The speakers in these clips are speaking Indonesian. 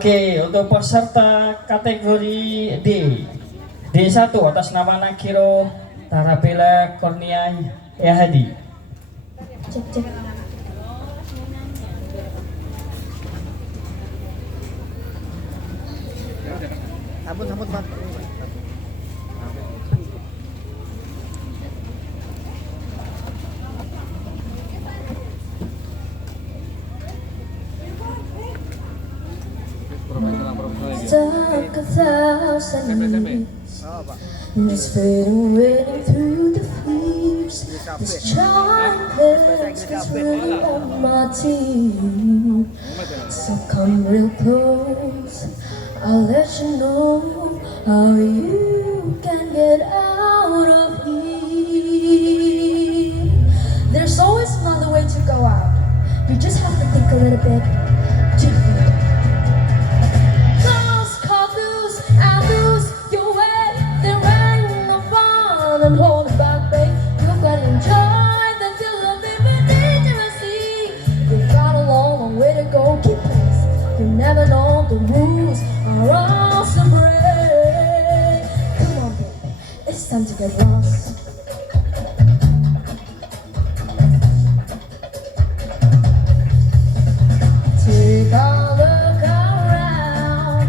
Oke, untuk peserta kategori D, D1 atas nama Nakiro Tarabella Kurnia Yahadi. Cek cek. Sambut Pak. Stuck 1,000 years in this fading, waiting through the fears. This giant text is written on my team. So come real close, I'll let you know how you can get out of here. There's always another way to go out. You just have to think a little bit different. And hold it back, babe. You've got to enjoy the thrill of living dangerously. You've got a long, long way to go. Keep pace. You never know the rules are all so brave. Come on, baby. It's time to get lost. Take a look around.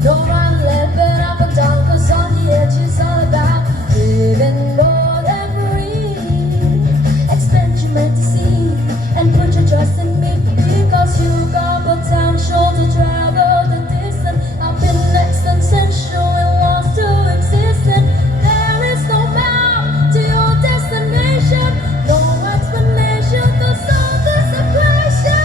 Don't run left and up and down, 'cause on the edge it's all about living bold and free. Expand your fantasy and put your trust in me, because you got potential to travel the distance. I've been existential and lost to existence. There is no map to your destination, no explanation to solve this equation.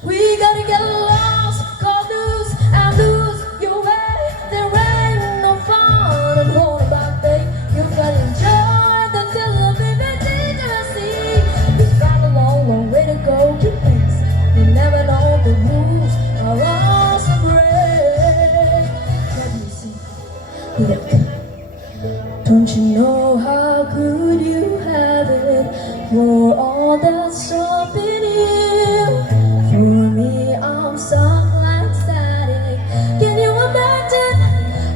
We gotta get lost, cut loose and lose your way. There ain't no fun and hold back, babe. You gotta enjoy the thrill of living dangerously. You've got a long, long way to go. Keep pace. You never know the rules are all so brave. What do you see? Look. Don't you know how good you have it? You're all that's up in you. For me, I'm stuck like static. Can you imagine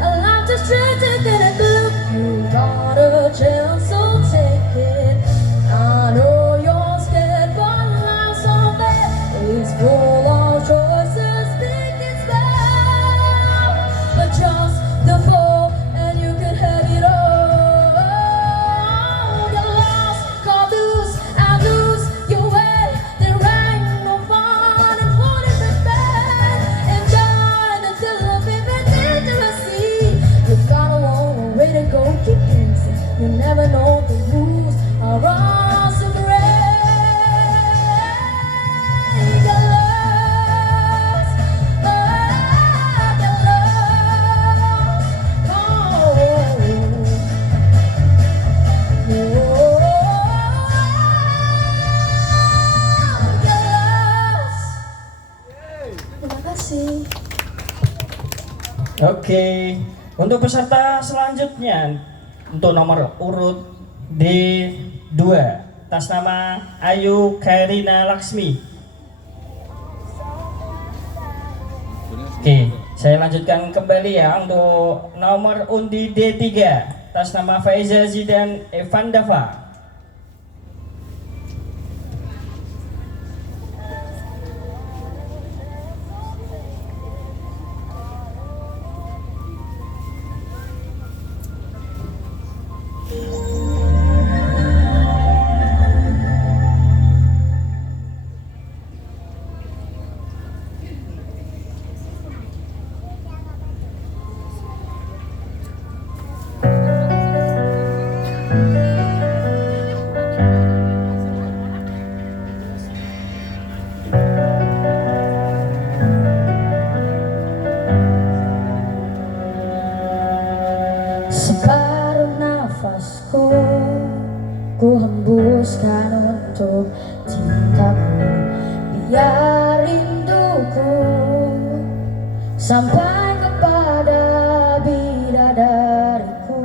a life distracted in a glue? You got a chance, so take it. I know you're scared, but life's so bad. It's full of choices, big and small. But just the fall, and you could have it all. Get lost, cut loose, and lose your way. There ain't no fun in holding back. Enjoy the thrill of living dangerously. You've got a long, long way to go. Keep dancing. You never know the rules are all so brave. Get lost, get lost. Oh, get lost. Terima kasih. Oke, untuk peserta selanjutnya untuk nomor urut D2 atas nama Ayu Karina Laksmi. Oke, saya lanjutkan kembali ya untuk nomor undi D3 atas nama Faiza Zidan Evan Dava. Separuh nafasku ku hembuskan untuk cintamu. Biar rinduku sampai kepada bidadariku.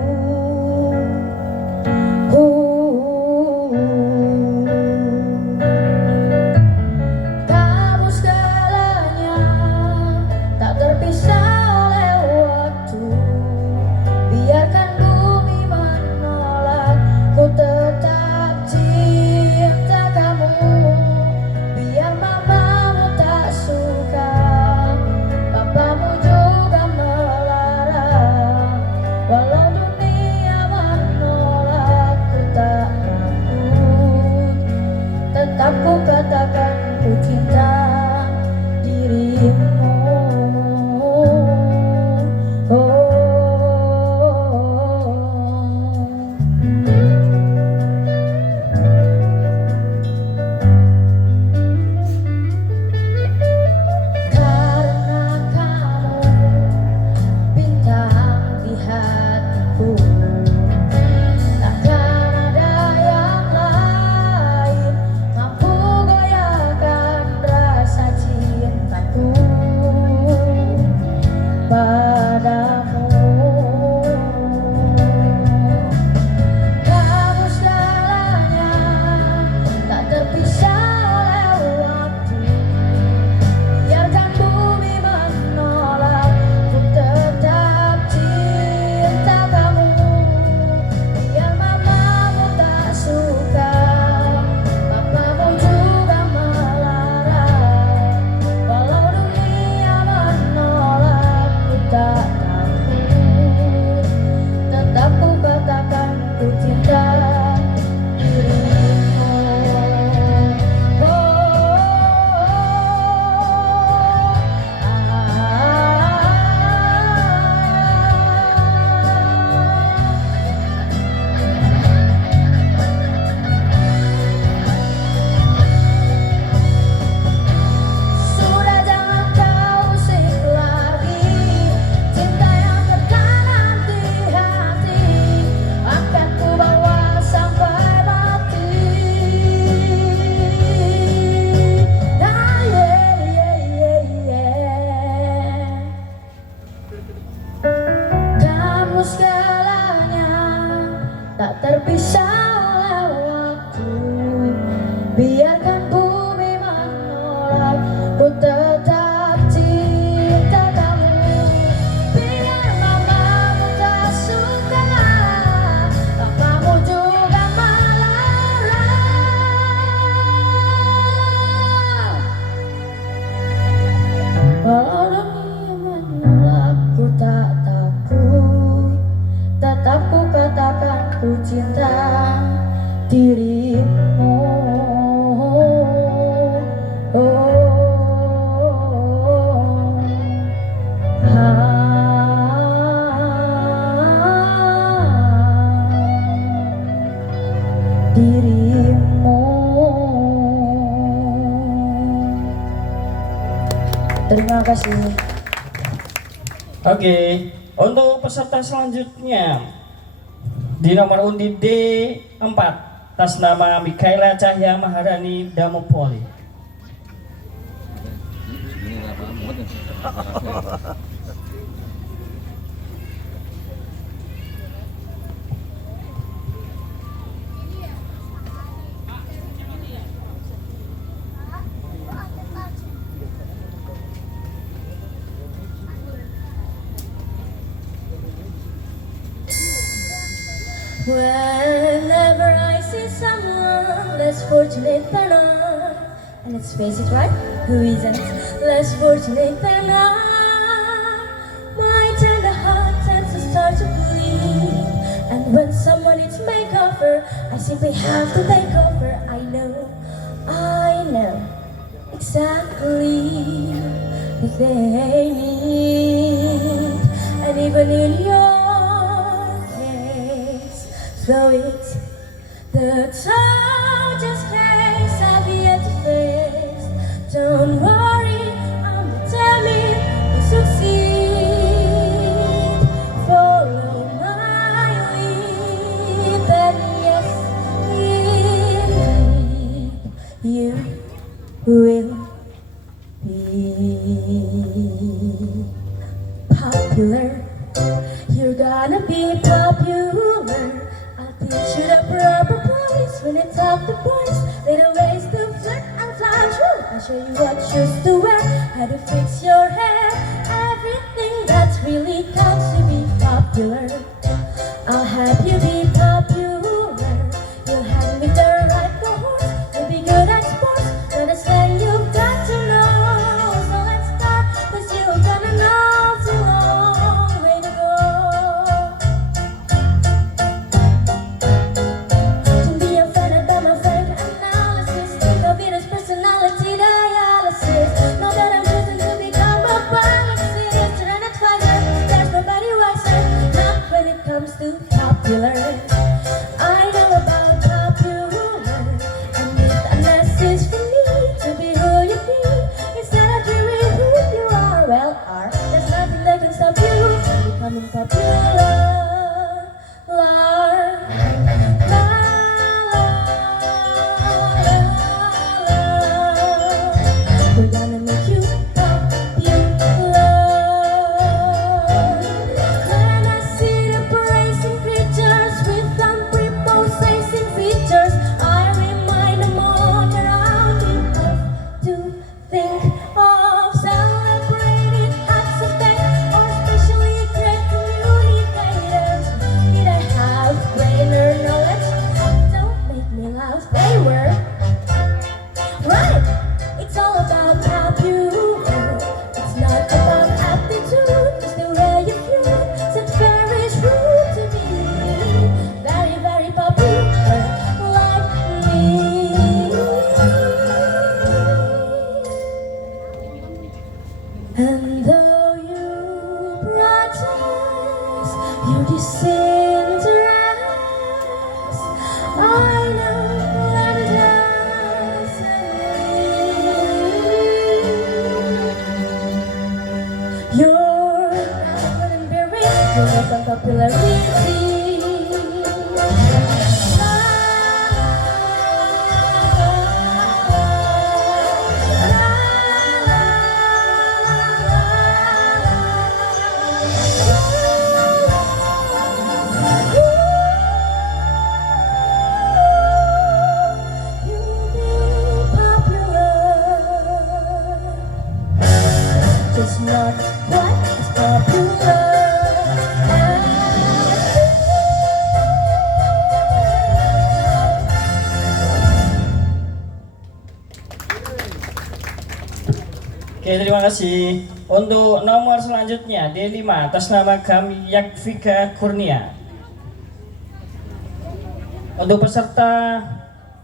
tetap cinta kamu. Biar mamamu tak suka, papamu juga melarang. Walau dunia menolakku tak takut, tetap ku katakan ku cinta dirimu. Dirimu. Terima kasih. Oke, untuk peserta selanjutnya di nomor undi D4 atas nama Mikaela Cahya Maharani Damopoli. Whenever I see someone less fortunate than I, and let's face it, right? Who isn't less fortunate than I? My tender heart tends to start to bleed, and when someone needs makeover, I simply have to take over. I know exactly what they need, and even in your so it's the toughest case I've yet to face. Don't worry, I'm determined to succeed. Follow my lead, and yes, indeed, you will be popular. You're gonna be popular. Teach you the proper place when it's up the boys. Little ways to flirt and fly through. I'll show you what shoes to wear, how to fix your hair, everything that really counts to be popular. I'll help you be popular. You'll have me the right cohort. You'll be good at sports, but it's then you've got to know. So let's start, 'cause you're gonna know too long way to go. Popular. I know about popular, and it's a message for me to be who you be instead of dreaming who you are. Well, there's nothing that can stop you from becoming popular. We're gonna make you popular. When I see the praising creatures with some prepossessing features, I remind them all that I'll be have to think of celebrating acts of faith or especially great communicators. Did I have brainer knowledge? Don't make me laugh. They were right. It's all about popular. It's not about aptitude. It's the way you feel. Such very true to me. Very, very popular like me. And though you protest your disinterest, I know that it doesn't. You're not and buried. You're not unpopularity. just not quite as popular. Oke, terima kasih. Untuk nomor selanjutnya D5 atas nama kami Yakvika Kurnia. Untuk peserta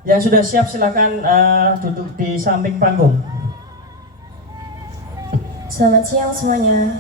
yang sudah siap silakan duduk di samping panggung. Selamat siang semuanya.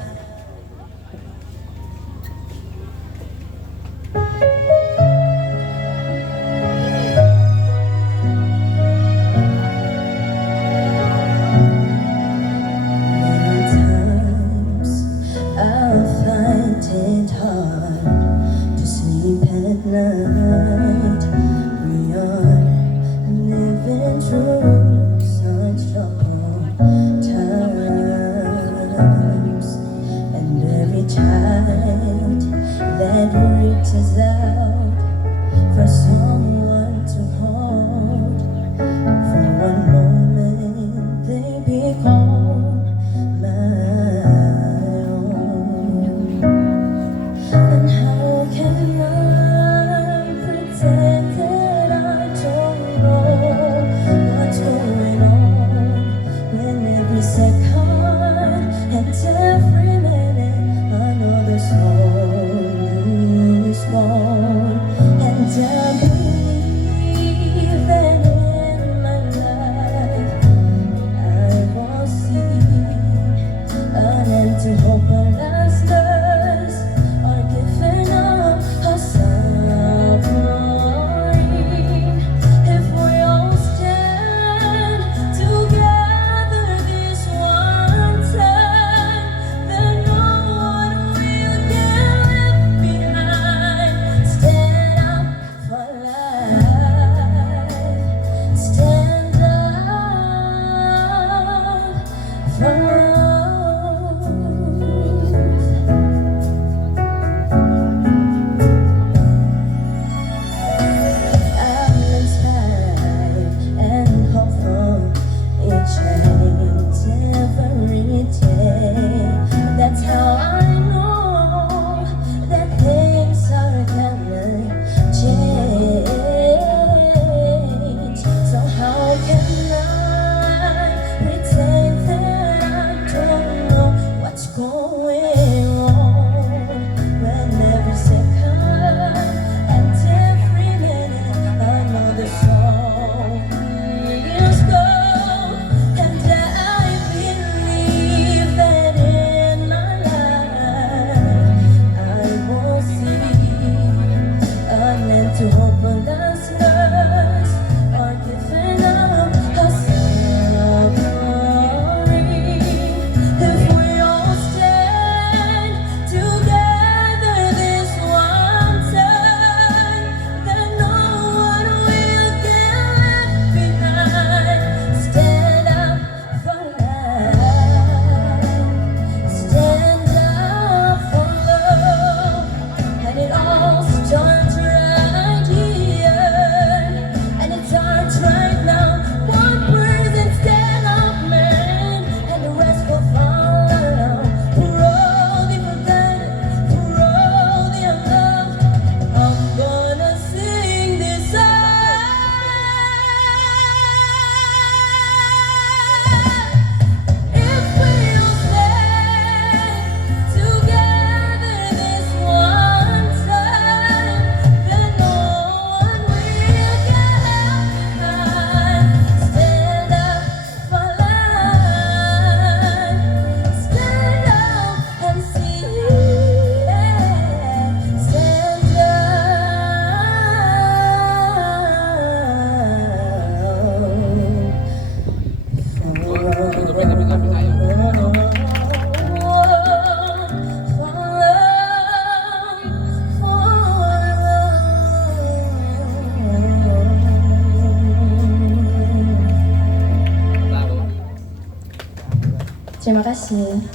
Terima kasih.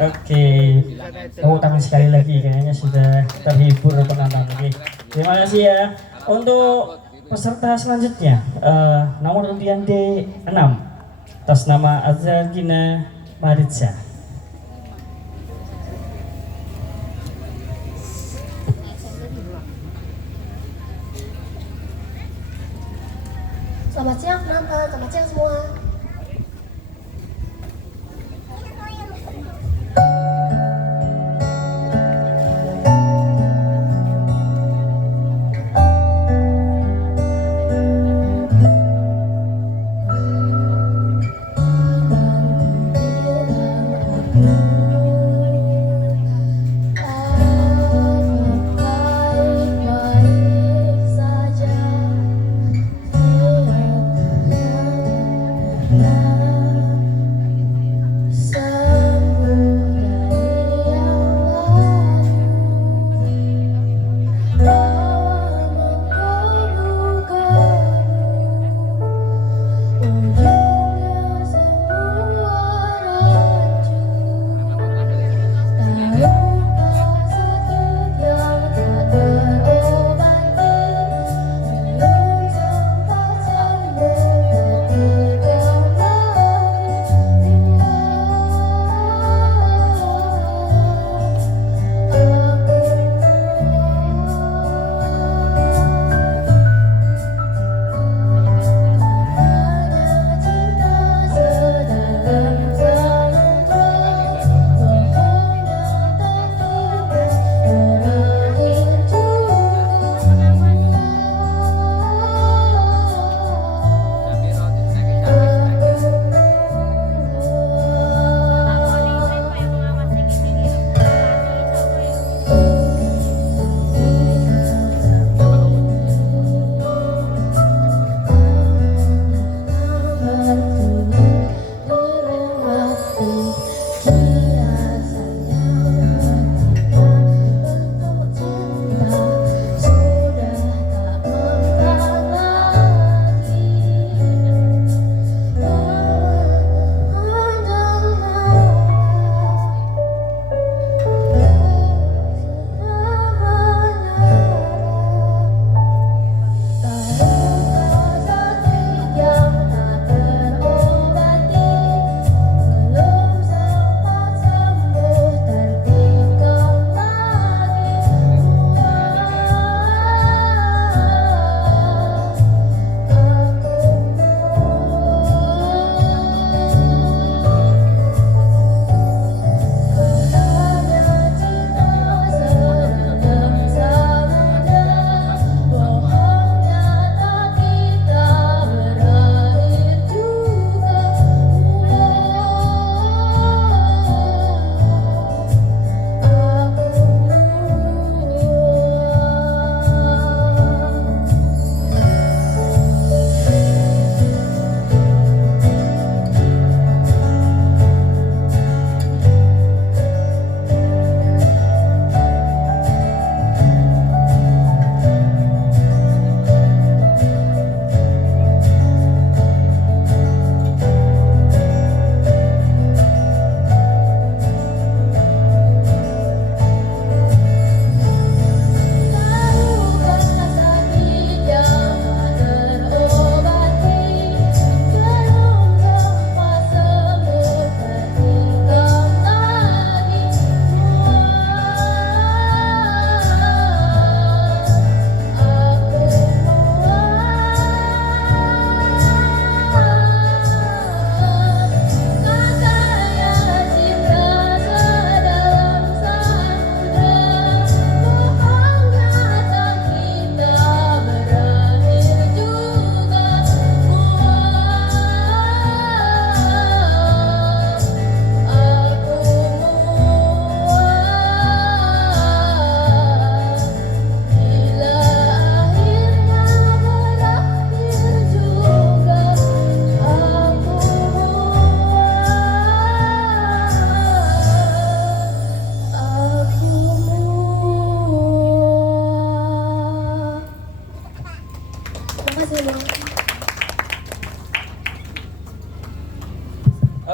Oke, tepuk tangan sekali lagi, kayaknya sudah terhibur penonton. Oke, terima kasih ya. Untuk peserta selanjutnya, nomor undian D6 atas nama Azza Gina Maritza. Selamat siang penonton, selamat siang semua. Baik-baik saja.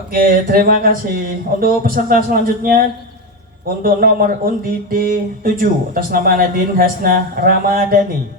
Oke, terima kasih. Untuk peserta selanjutnya, untuk nomor undi D7 atas nama Nadine Hasna Ramadhani.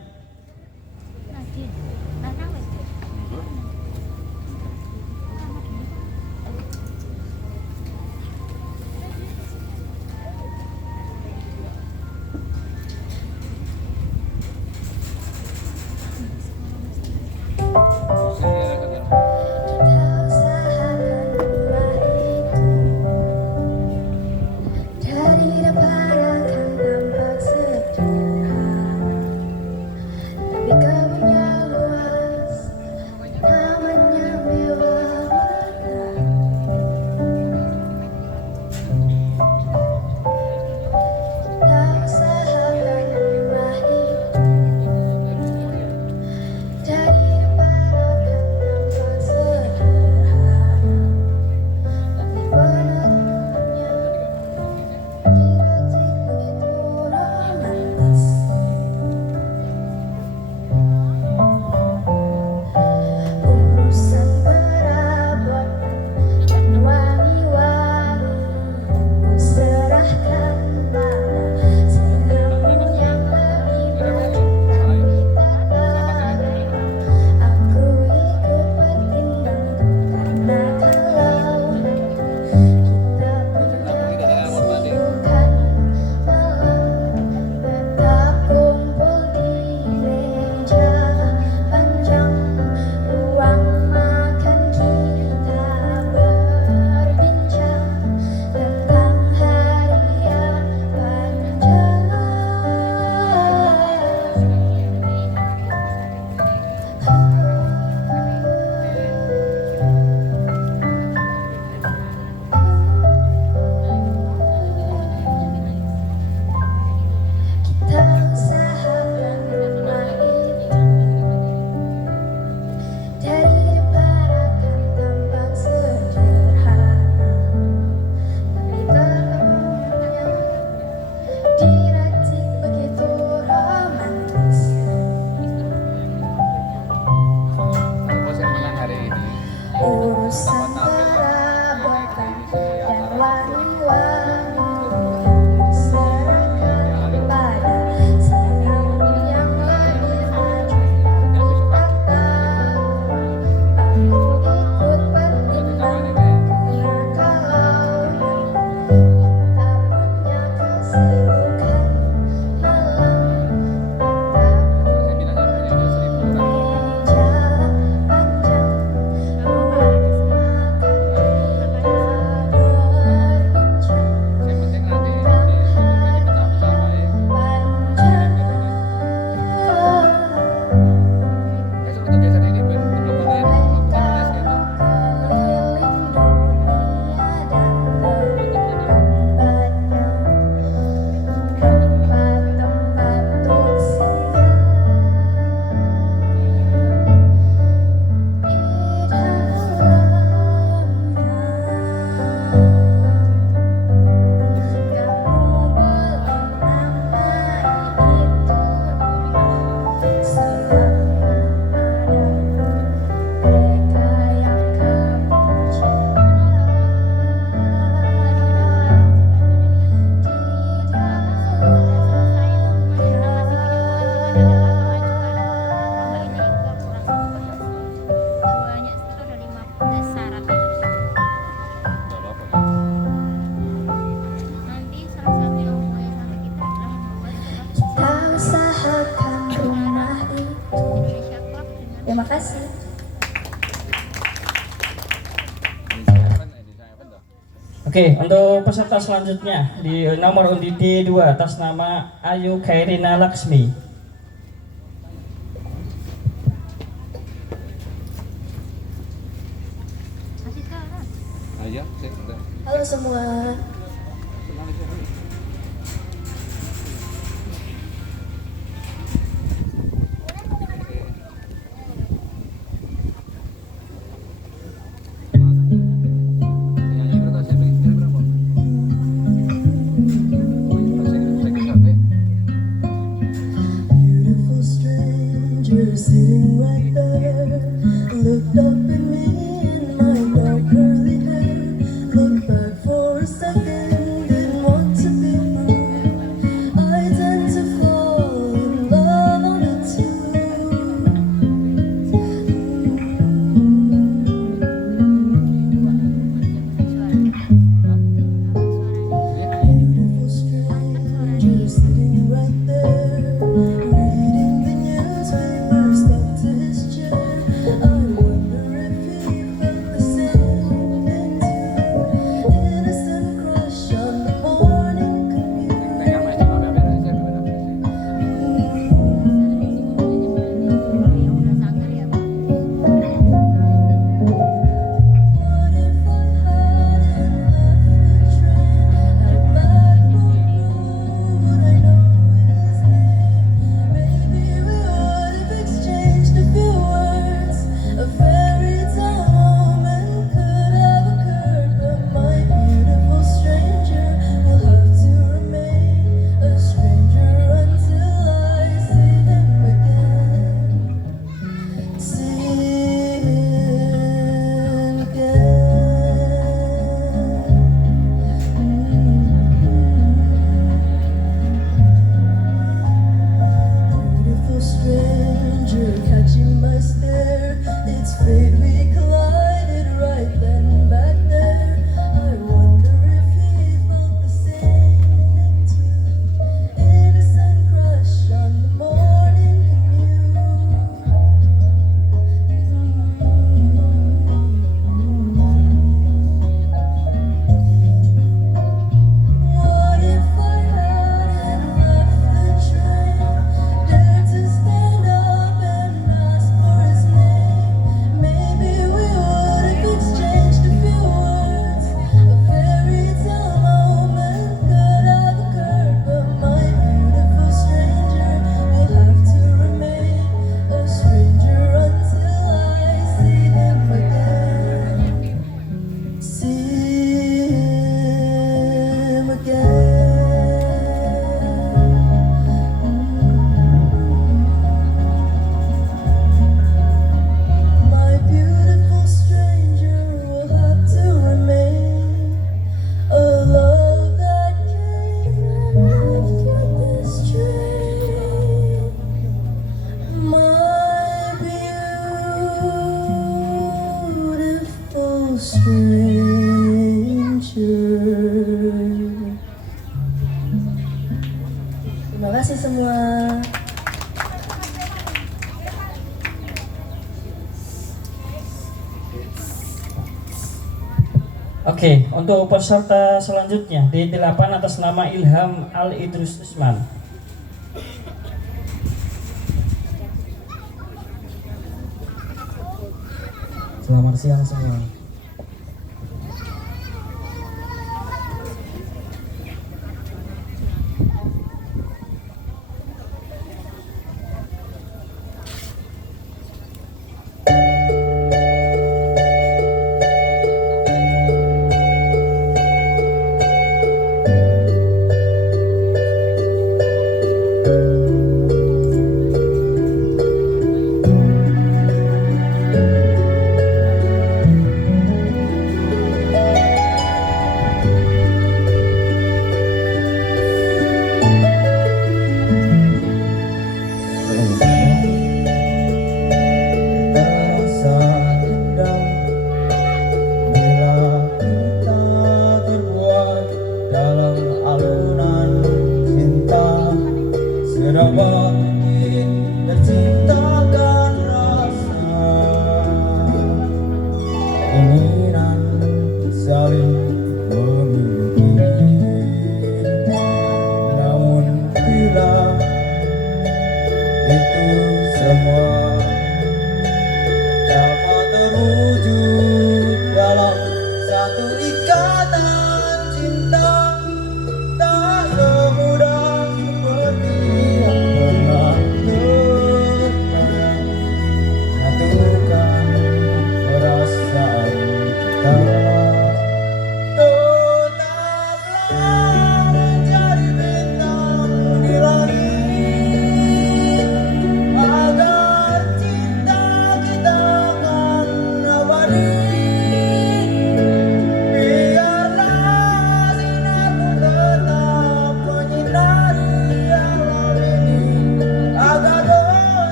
Oke, untuk peserta selanjutnya di nomor undi D2 atas nama Ayu Khairina Laksmi. Ayo, cek. Halo semua. Beautiful stranger sitting right there, looked up at me in my dark curly hair, looked back for a second, didn't want to be rude. I tend to fall in love on a Beautiful stranger sitting right there, reading the newspaper, stuck to his chair. I wonder if he felt the same thing too. Innocent crush on the morning What if I hadn't left the train at Blackpool Blue? Would I know his name? Maybe we would have exchanged a few words. A fairy tale moment could have occurred, but my beautiful stranger will have to remain a stranger until I see him again. See him again. Beautiful stranger catching my stare. It's fate we collided right then back there. I wonder if he felt the same thing too. Innocent crush on the morning What if I hadn't left the train, dared to stand up and ask for his name? Maybe we would have exchanged a few words. A fairy tale moment could have occurred, but my beautiful stranger will have to remain a stranger until I see him again. See him again. My beautiful stranger will have to remain a love that came and left with this train. My beautiful stranger. Terima kasih semua. Oke, untuk peserta selanjutnya D8 atas nama Ilham Al Idrus Usman. Selamat siang semua.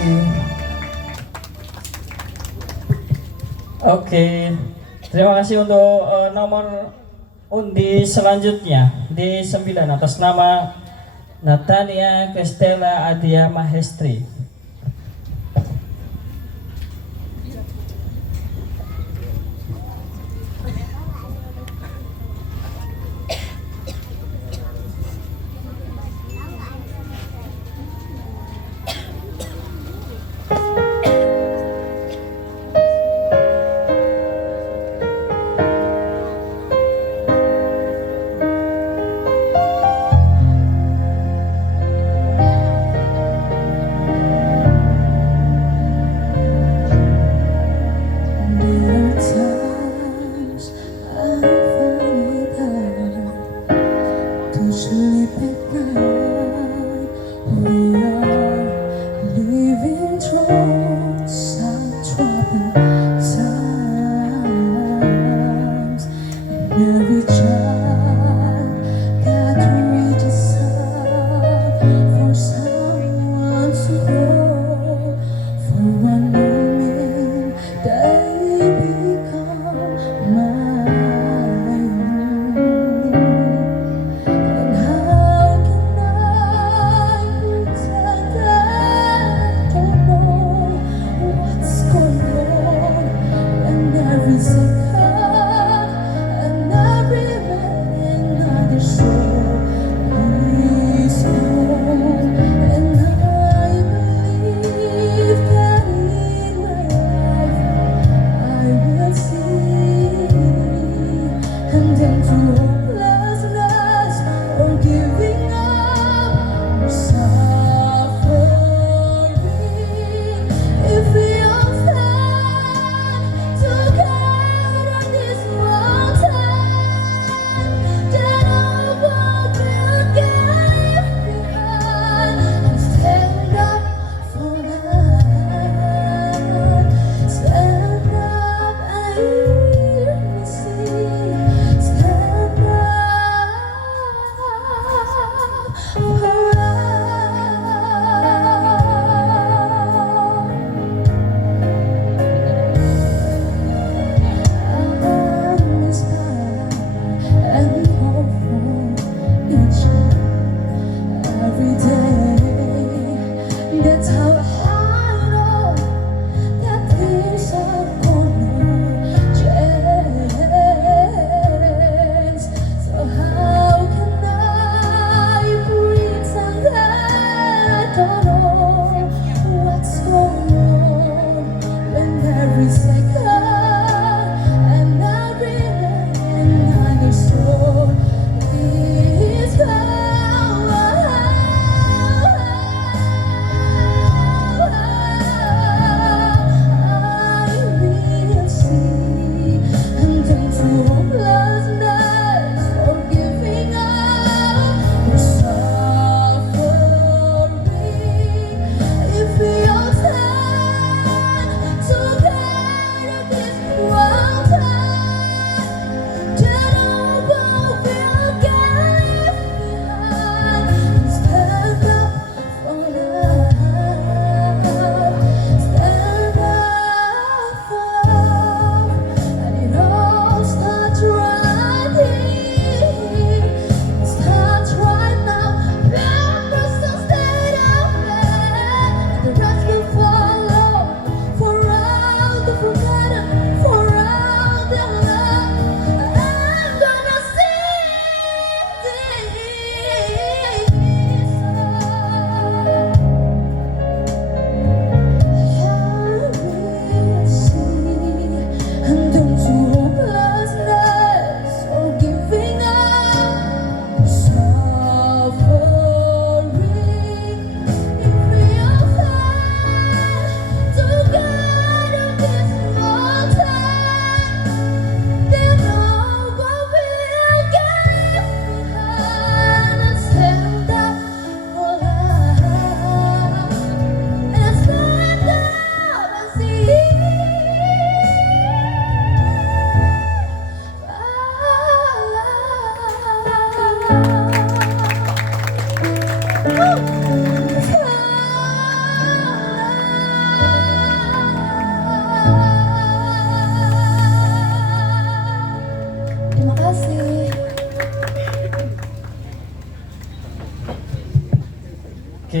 kasih. Oke, terima kasih untuk nomor undi selanjutnya di 9 atas nama Natania Kestela Adia Mahestri.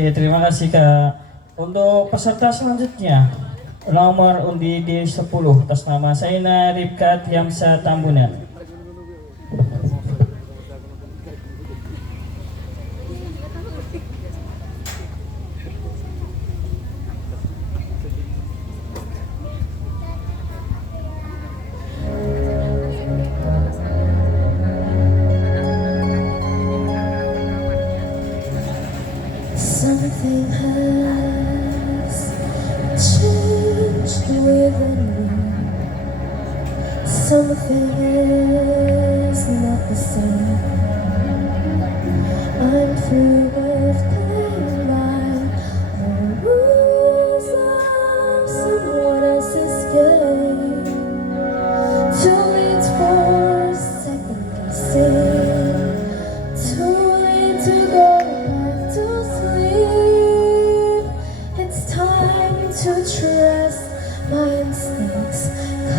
Oke, terima kasih Kak. Untuk peserta selanjutnya, nomor undi D10 atas nama Saina Ripka Tiamsa Tambunan. Something has changed within me. Something is not the same. I'm through with playing by the rules of someone else's game. Too late for second guessing. Too late to go back to sleep. It's time to trust my instincts.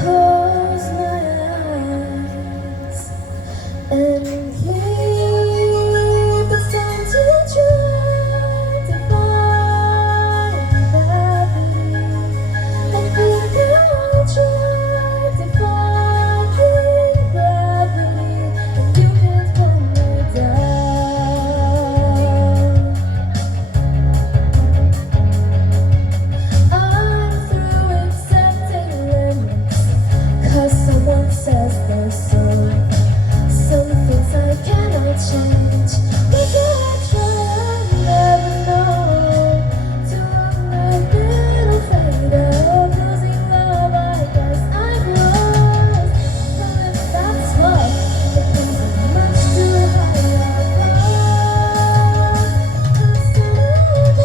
Close my eyes and leave the sun to try to find gravity. I think I'll try to find gravity, and you can't pull me down. I'm through accepting limits, 'cause someone says they're so. Some things I cannot change. If I try, I'll never know. To run a little afraid of losing love, I guess I'm lost. But if that's love, it comes much too high above. Instead of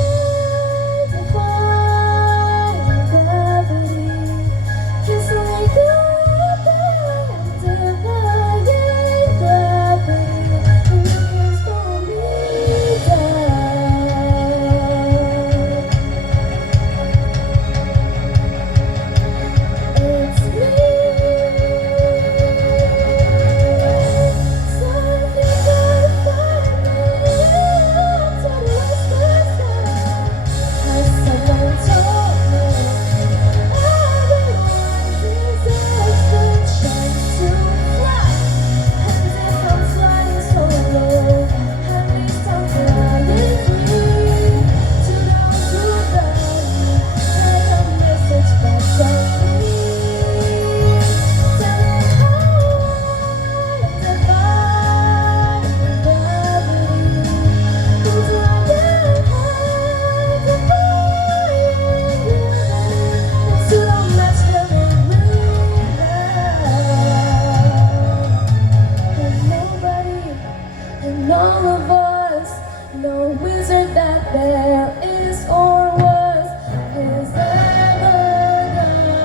to find gravity, just like a defying gravity, and you can't slow me down. It's me. So I think I'll find me to the restless sky. Has someone told me everyone deserves the chance to fly? And if I'm flying solo, at least I'm flying free. To those who love me, send a message back from me. Tell them how I defy gravity. 'Cause I get high defying gravity. It's too much to live and nobody and all of us, no wizard that there is or was, is ever gonna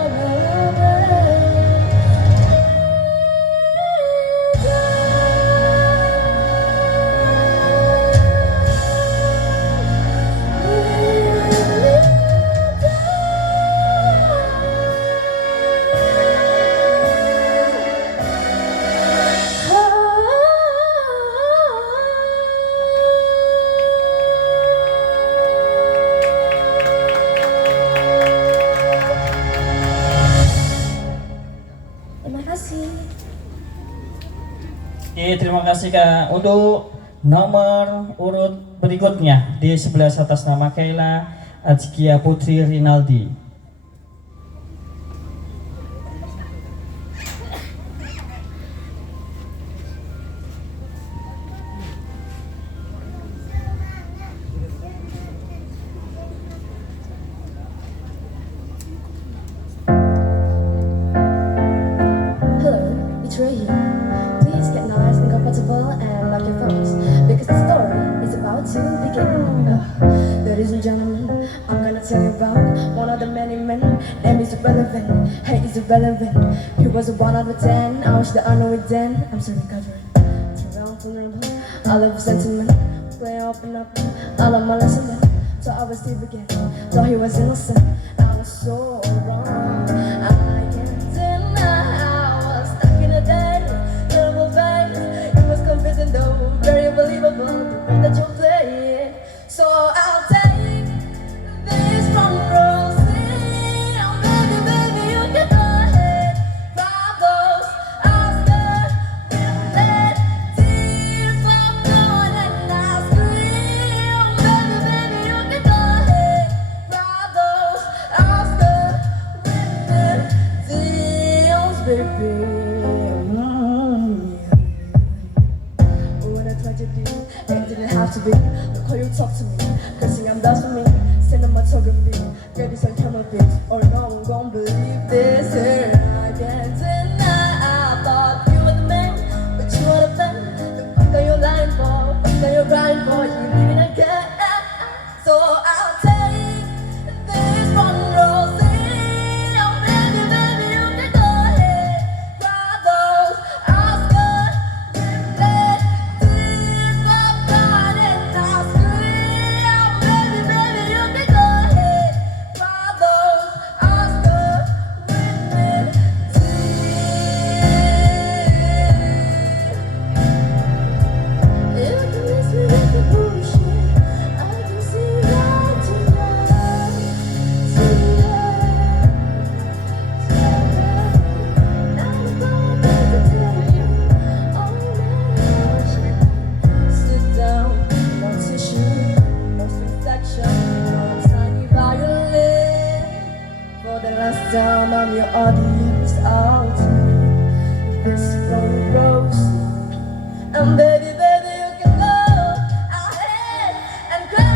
Terima kasih. Oke, terima kasih Kak. Untuk nomor urut berikutnya di sebelah atas nama Kayla Azkia Putri Rinaldi. Hello, it's Ray here. Please get nice and comfortable and lock your phones, because the story is about to begin. Ladies and gentlemen, I'm gonna tell you about one of the many men, and he's irrelevant. Hey, he's irrelevant. He was a 1 out of 10. I wish that I knew it then. I'm still recovering. Turn around. I love sentiment. Play up and up. I love my lesson. So I was still begin. Though he was innocent, I was so wrong. I can't deny I was stuck in a dead, terrible phase. It was convincing though, very believable, the role that you're playing. So I'll tell talk to me. Cursing, I'm blasphemy. Cinematography, ladies and camera pics. Or no one gon' believe this. Here, I can't deny. I thought you were the man, but you are the man. The fuck are you lying for? Fuck are you crying for? You need a cat. So I'll take this one rose. Oh baby, baby, you can go ahead. Cry those Oscar rimmed tears for pride and I scream. Oh baby, baby, you can go ahead. Cry those Oscar rimmed tears. You can miss me with the bullshit. I can see right tonight. Now I'm going back to tell you all that shit. Sit down, no tissue, no infection, no tiny violin. For the last time, I'm your audience out. This phone rose. And baby, baby, you can go ahead and cry.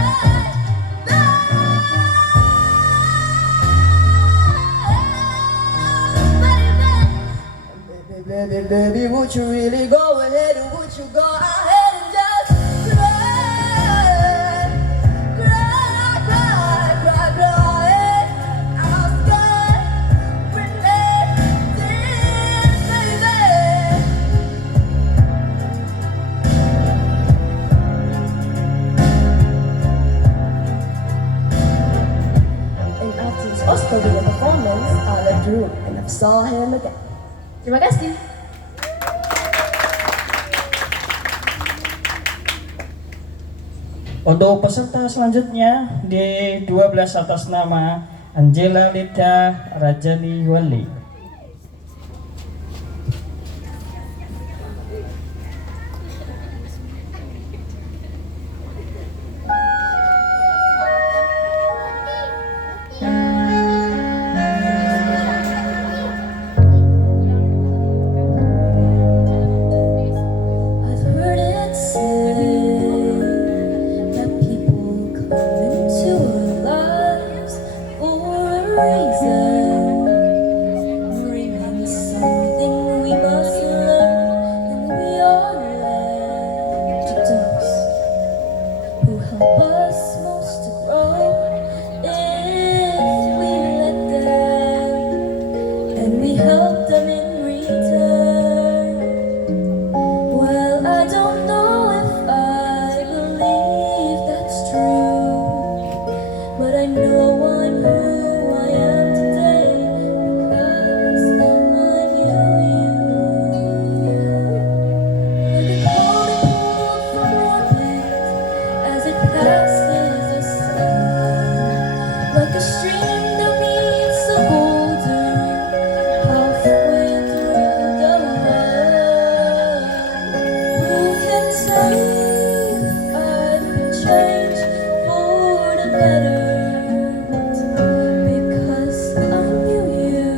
Baby, baby, would you really go ahead and would you go ahead and just cry? Cry, cry, cry, cry. I'm scared, pretend, baby. And after his Oscar-winning performance, I left the room and never saw him again. Terima kasih. Untuk peserta selanjutnya di 12 atas nama Angela Lida Rajani Wali. I've heard it said that people come into our lives for a reason, bringing something we must learn, and we are led to those who help us most to grow if we let them, and we help them in return. Well, I don't know if I believe that's true, but I know I'm who I am today because I knew you. Like a calling pulled from orbit as it passes the sun, like a stream that meets a boulder halfway through the run. Who can say I've been changed for the better? Because I knew you.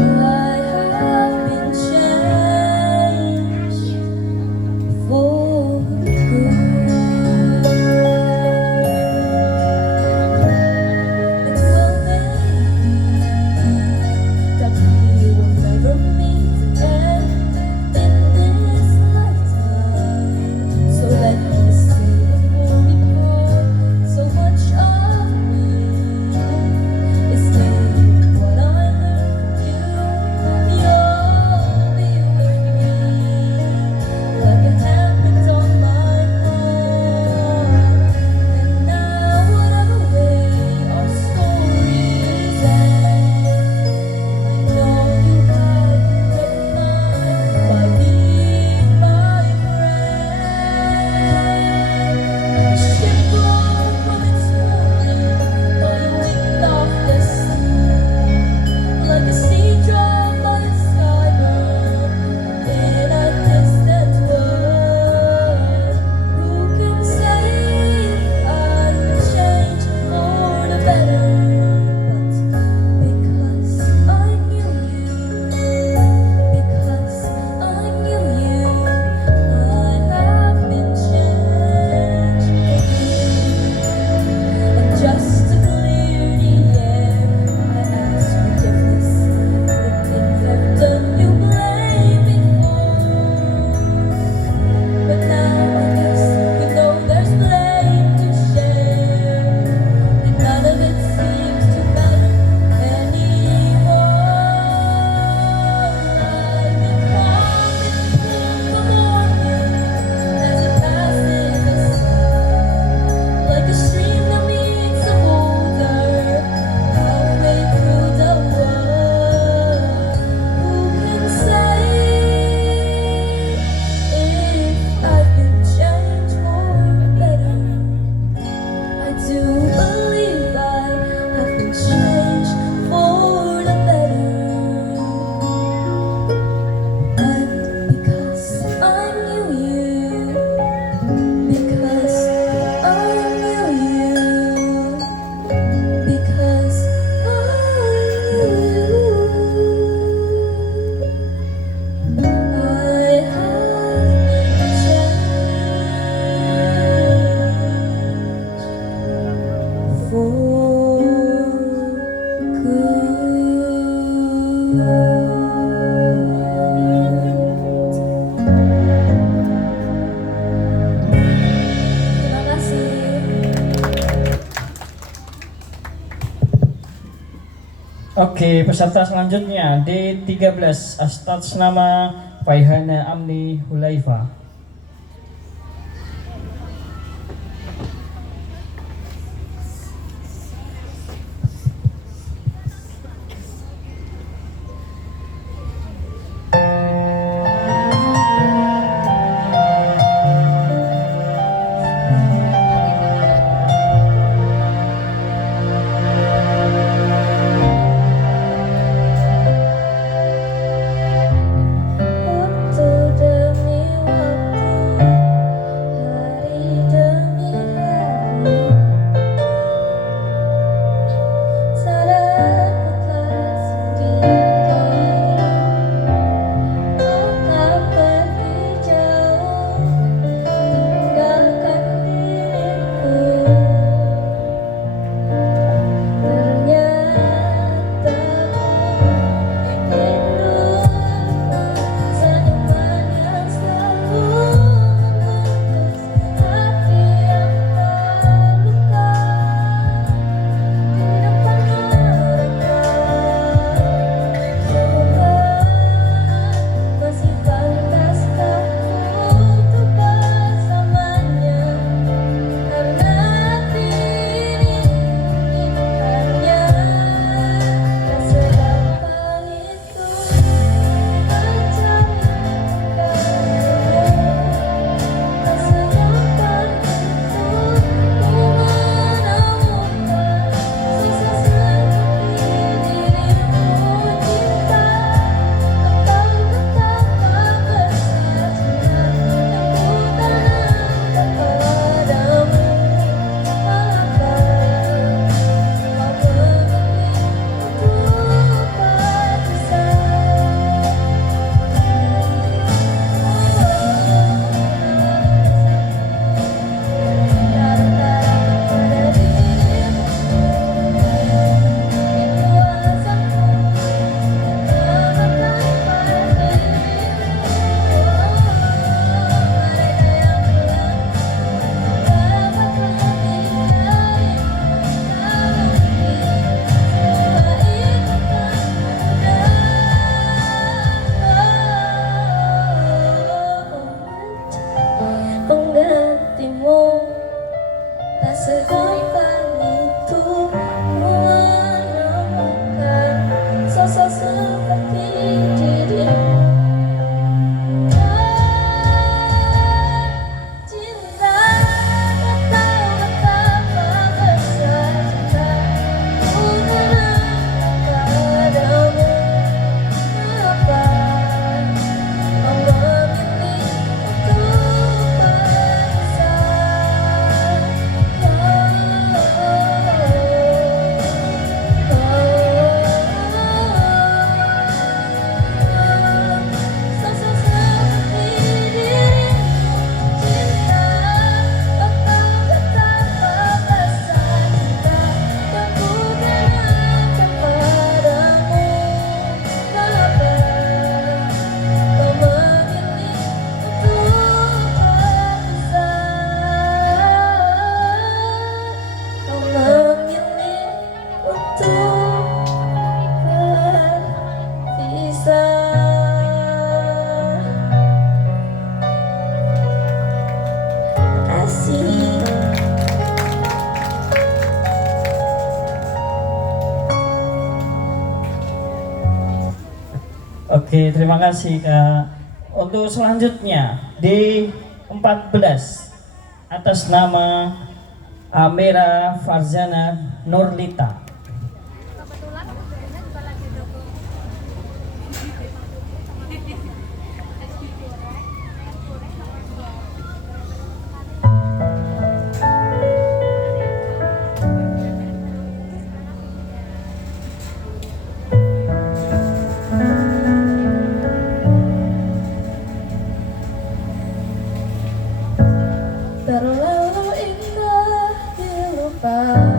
I have been changed for good. Oke, peserta selanjutnya D13 atas nama Faihana Amni Hulaifa. Waktu demi waktu, hari demi hari, sadarku telah sendiri. Kau tak pergi jauh, tinggalkan diriku. Ternyata rindu senyuman yang selalu membungkus hati yang terluka di depan mereka. Semoga masih pantaskah untuk bersamanya, karena hati ini hanya tak segampang itu mencari kekayaan, tak segampang itu ku menemukan sisa seperti dirimu. Cinta, kau betapa besar cinta yang ku tanamkan padamu. Mengapa kau memilih untuk menggantimu, tak segampang itu menemukan sosok seperti dirimu. Cinta, kau tahu betapa besar cinta ku tanamkan padamu. Mengapa kau memilih untuk berpisah? Sosok seperti dirimu. Cinta, kau tahu betapa besar cinta yang ku tanamkan padamu. Mengapa kau memilih untuk berpisah? Kau memilih untuk berpisah. Kasih. Oke, terima kasih Kak. Untuk selanjutnya D14 atas nama Amira Farzana Nurlita. Terlalu indah dilupakan.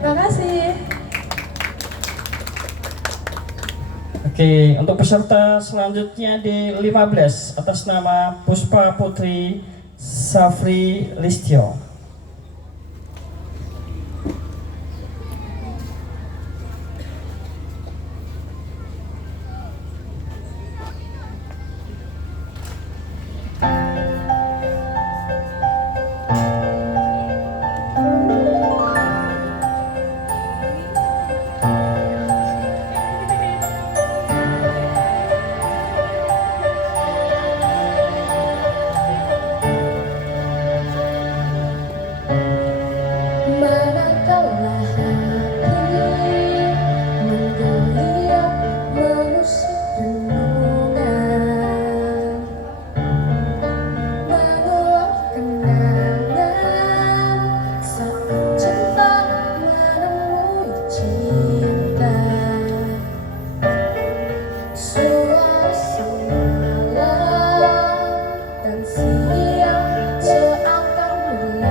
Makasih. Oke, untuk peserta selanjutnya di 15 atas nama Puspa Putri Safri Listio. Manakala hati menggeliat mengusik renungan, mengulang kenangan saat cinta menemui cinta. Suara semalam dan siang seakan berlalu.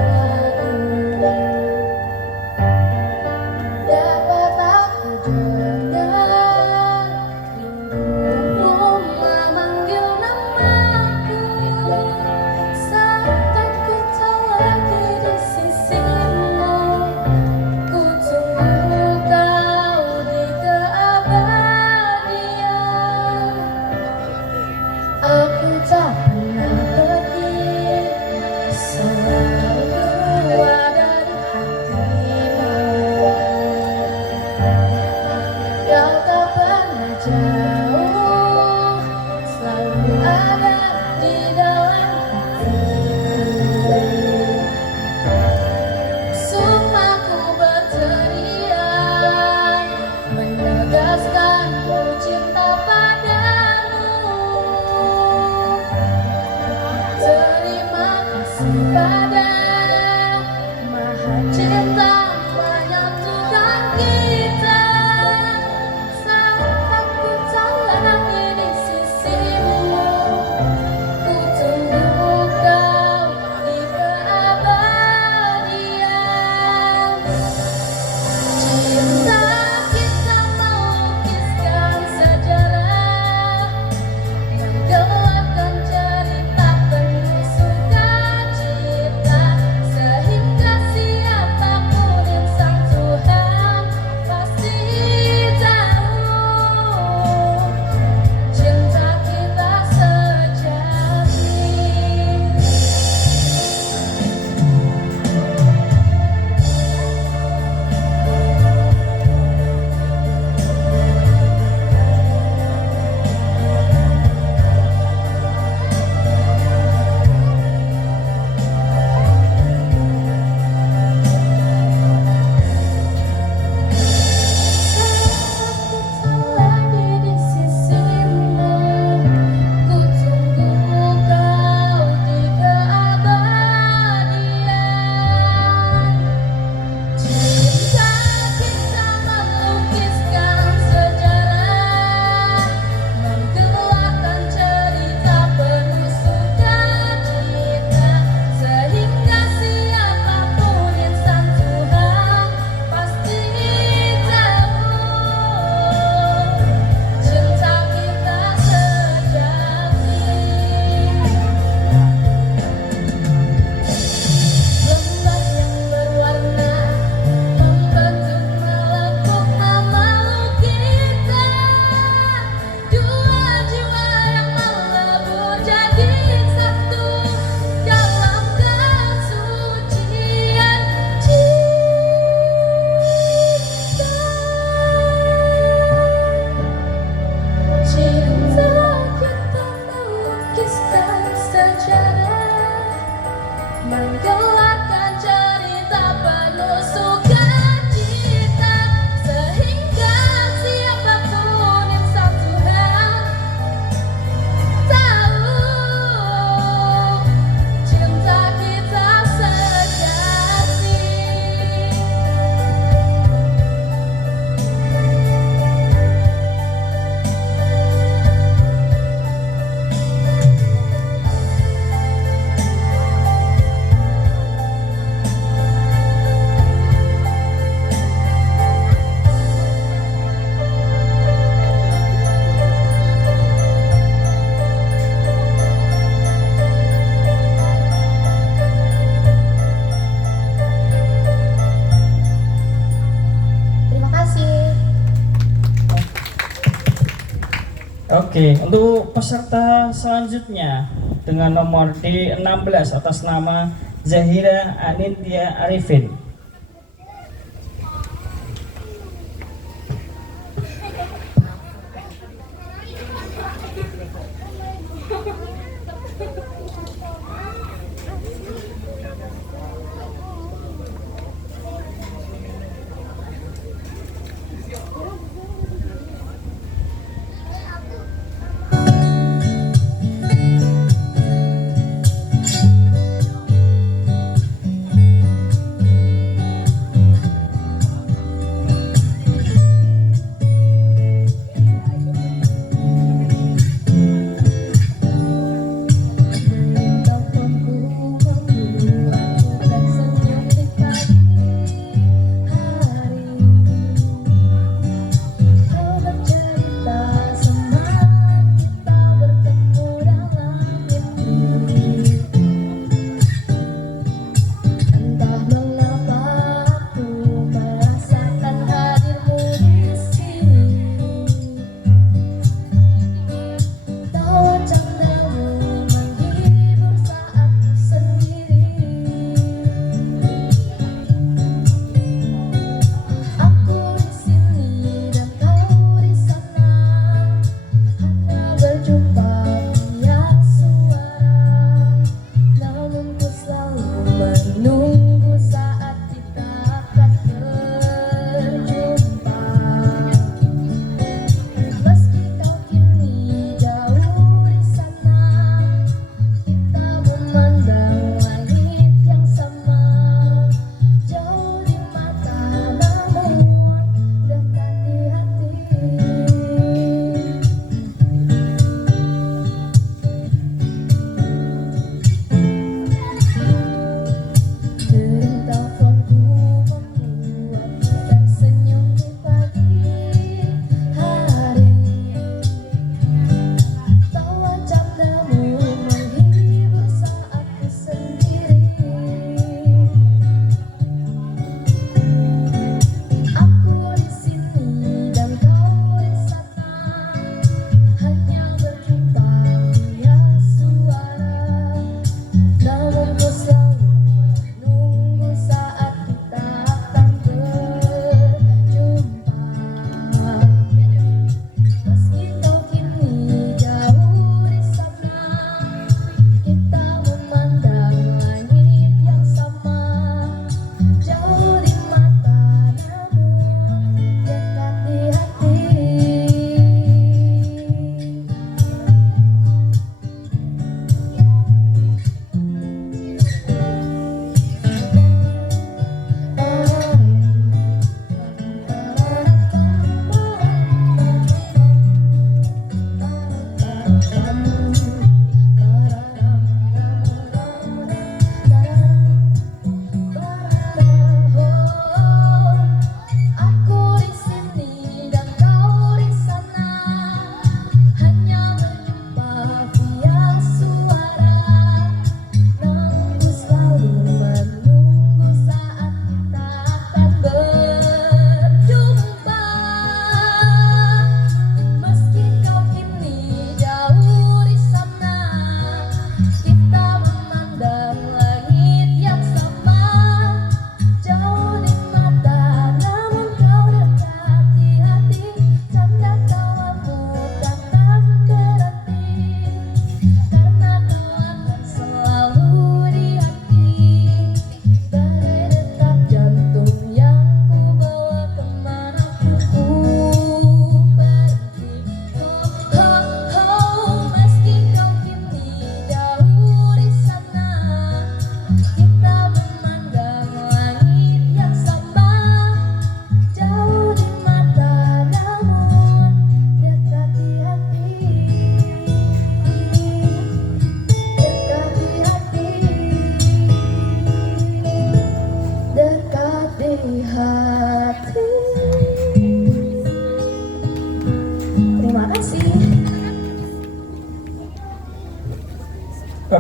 Oke, untuk peserta selanjutnya dengan nomor D16 atas nama Zahira Anindya Arifin.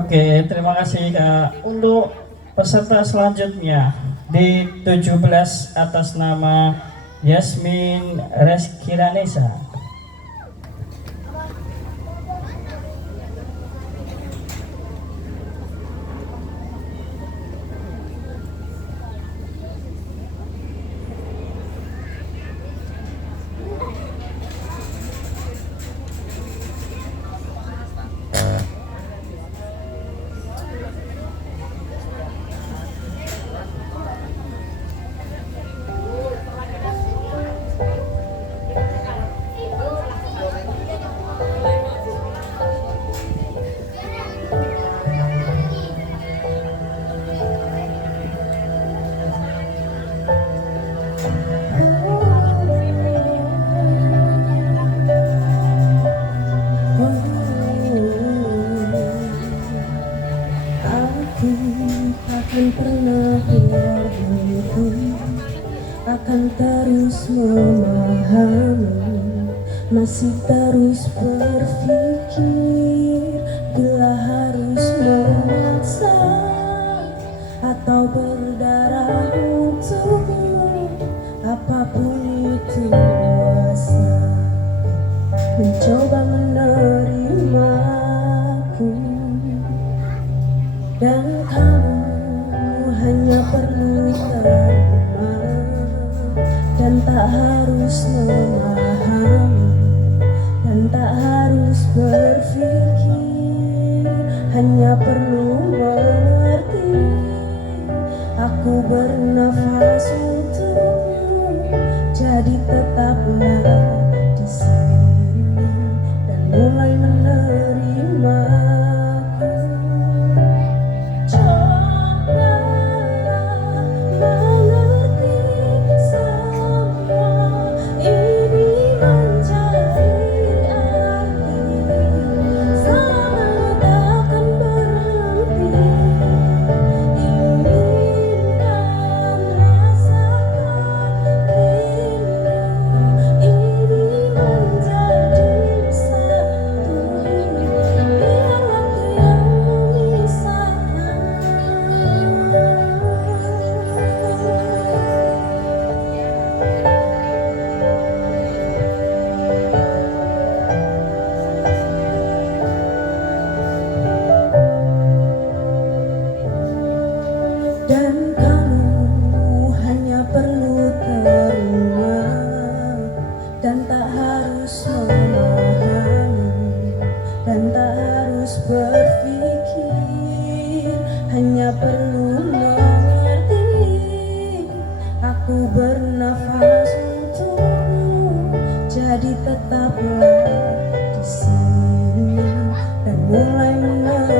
Oke, terima kasih Kak. Untuk peserta selanjutnya di 17 atas nama Yasmin Reskiranesa. Aku takkan pernah berhenti, akan terus memahami, masih terus berpikir, bila harus memaksa atau berdarah untukmu, apapun itu kuasa, mencoba menerimaku. Dan kamu hanya perlu terima, dan tak harus memahami, dan tak harus berpikir, hanya perlu mengerti. Aku bernafas untukmu, jadi tetaplah di sini dan mulai menerimaku. Dan kamu hanya perlu terima, dan tak harus memahami, dan tak harus berpikir, hanya perlu mengerti. Aku bernafas untukmu, jadi tetaplah di sini dan mulai menerimaku.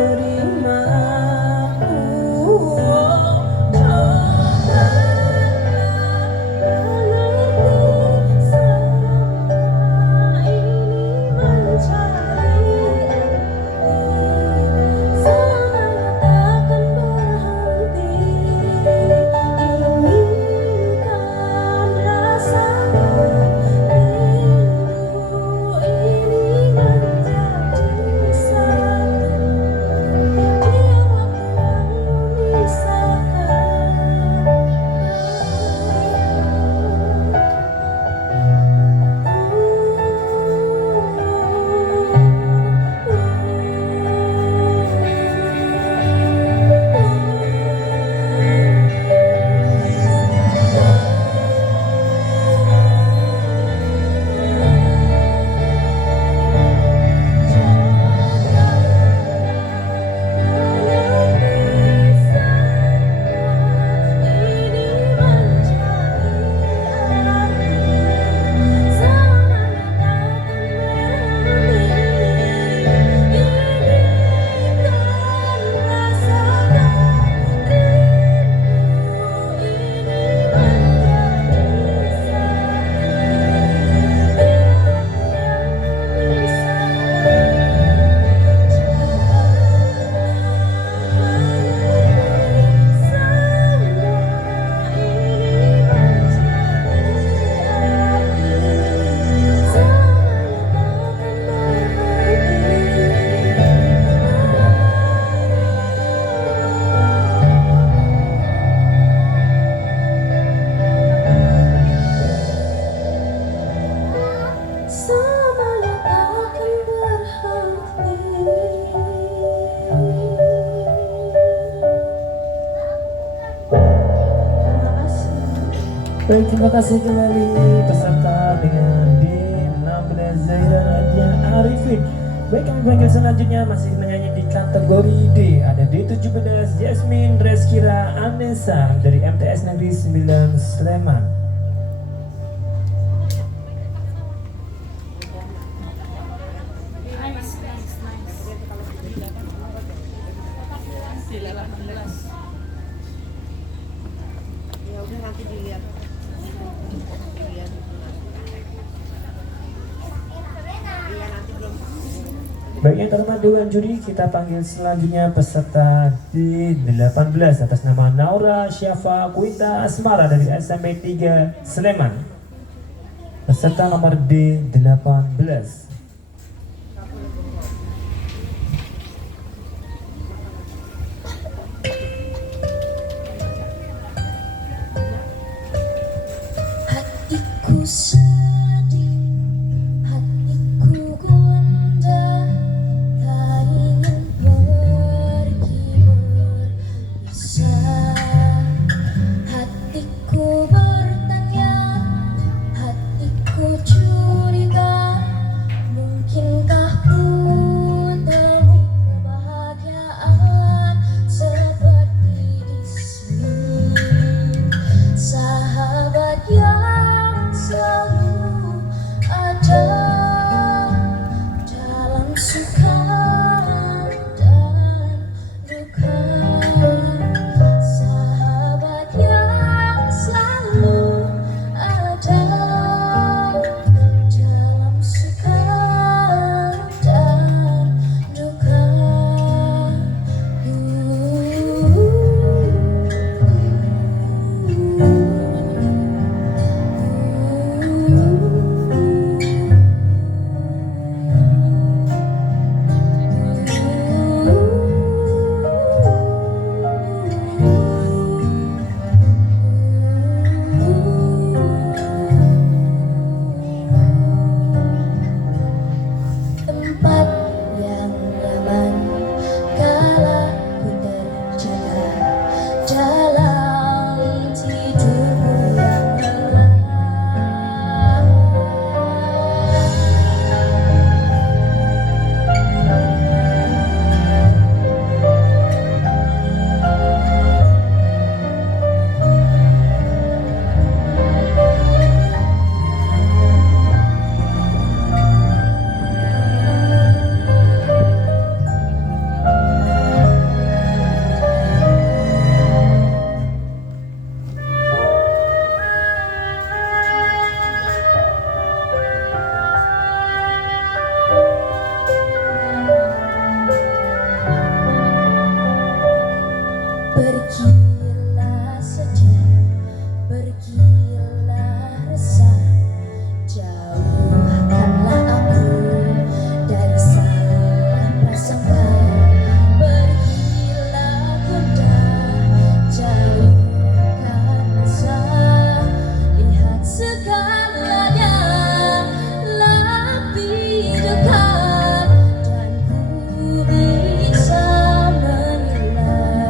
Baik, terima kasih kembali peserta dengan D16 Zaira Nadia Arifin. Baik, kami panggil selanjutnya masih menyanyi di kategori D. Ada D17 Jasmine Reskira Anessa dari MTS Negeri 9 Sleman. Ya udah nanti dilihat. Baik yang terhormat Dewan Juri, kita panggil selanjutnya peserta D18 atas nama Naura Syafa Quinta Asmara dari SMP 3 Sleman. Peserta nomor D18. Hatiku sedih, hatiku gundah, tak ingin pergi berpisah. Hatiku bertanya, hatiku curiga, mungkinkah ku temui kebahagiaan seperti di sini. Sahabat yang selalu ada dalam suka dan duka. Sahabat yang selalu ada dalam suka dan duka. Tempat yang nyaman kala ku terjaga dalam tidurku yang lelap. Pergilah saja, pergilah resah, jauhkanlah aku dari salah prasangka. Pergilah gundah, jauhkan rasa, lihat segalanya lebih dekat, dan ku bisa menilai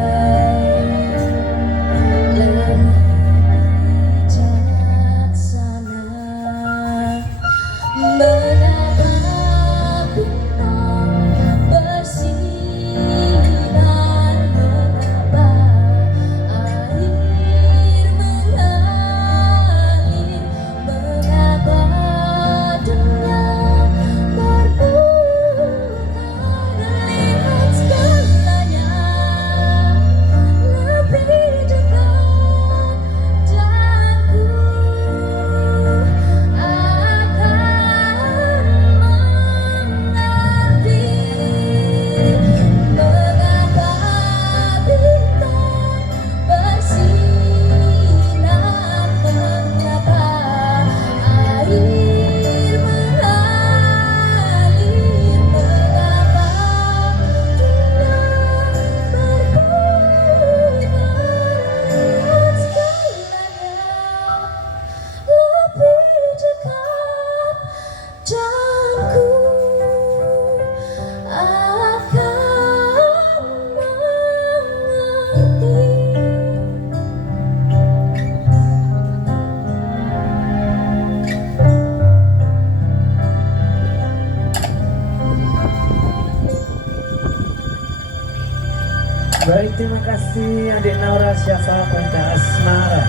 lebih bijaksana. Mengapa bintang bersinar, mengapa air mengalir, mengapa dunia berputar, lihat segalanya lebih dekat, dan ku akan mengerti. Mengapa bintang bersinar, mengapa air mengalir, mengapa dunia berputar, segalanya lebih dekat, dan ku akan mengerti. Baik, terima kasih adik Naura Syafa Quinta Asmara.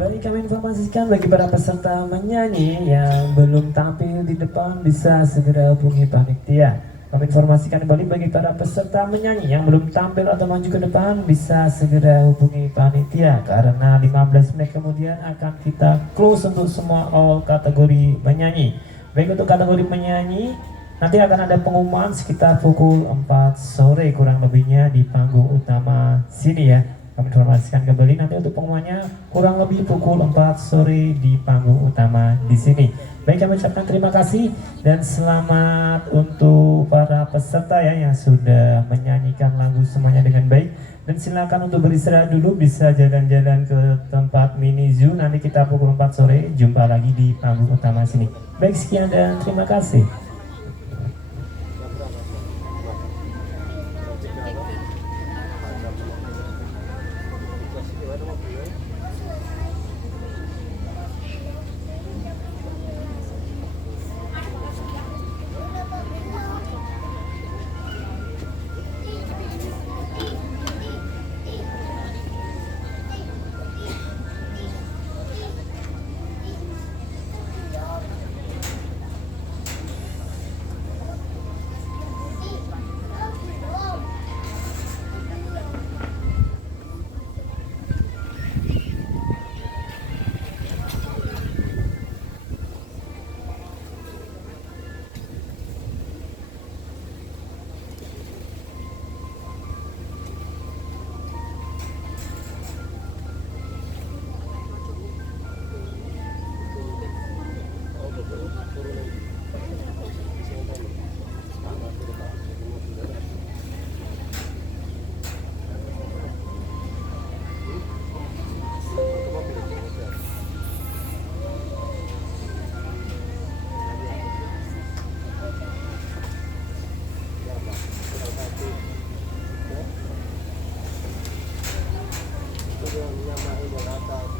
Baik, kami informasikan bagi para peserta menyanyi yang belum tampil di depan bisa segera hubungi panitia. Kami informasikan kembali bagi para peserta menyanyi yang belum tampil atau maju ke depan bisa segera hubungi panitia, karena 15 menit kemudian akan kita close untuk semua all kategori menyanyi. Baik, untuk kategori penyanyi Nanti akan ada pengumuman sekitar pukul 4 sore kurang lebihnya di panggung utama sini ya. Kami informasikan kembali nanti untuk pengumumannya kurang lebih pukul 4 sore di panggung utama di sini. Baik, kami ucapkan terima kasih dan selamat untuk para peserta ya yang sudah menyanyikan lagu semuanya dengan baik. Dan silakan untuk beristirahat dulu, bisa jalan-jalan ke tempat mini zoo. Nanti kita pukul 4 sore jumpa lagi di panggung utama sini. Baik, sekian dan terima kasih.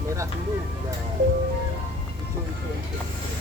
Merah dulu. Ya. Itu.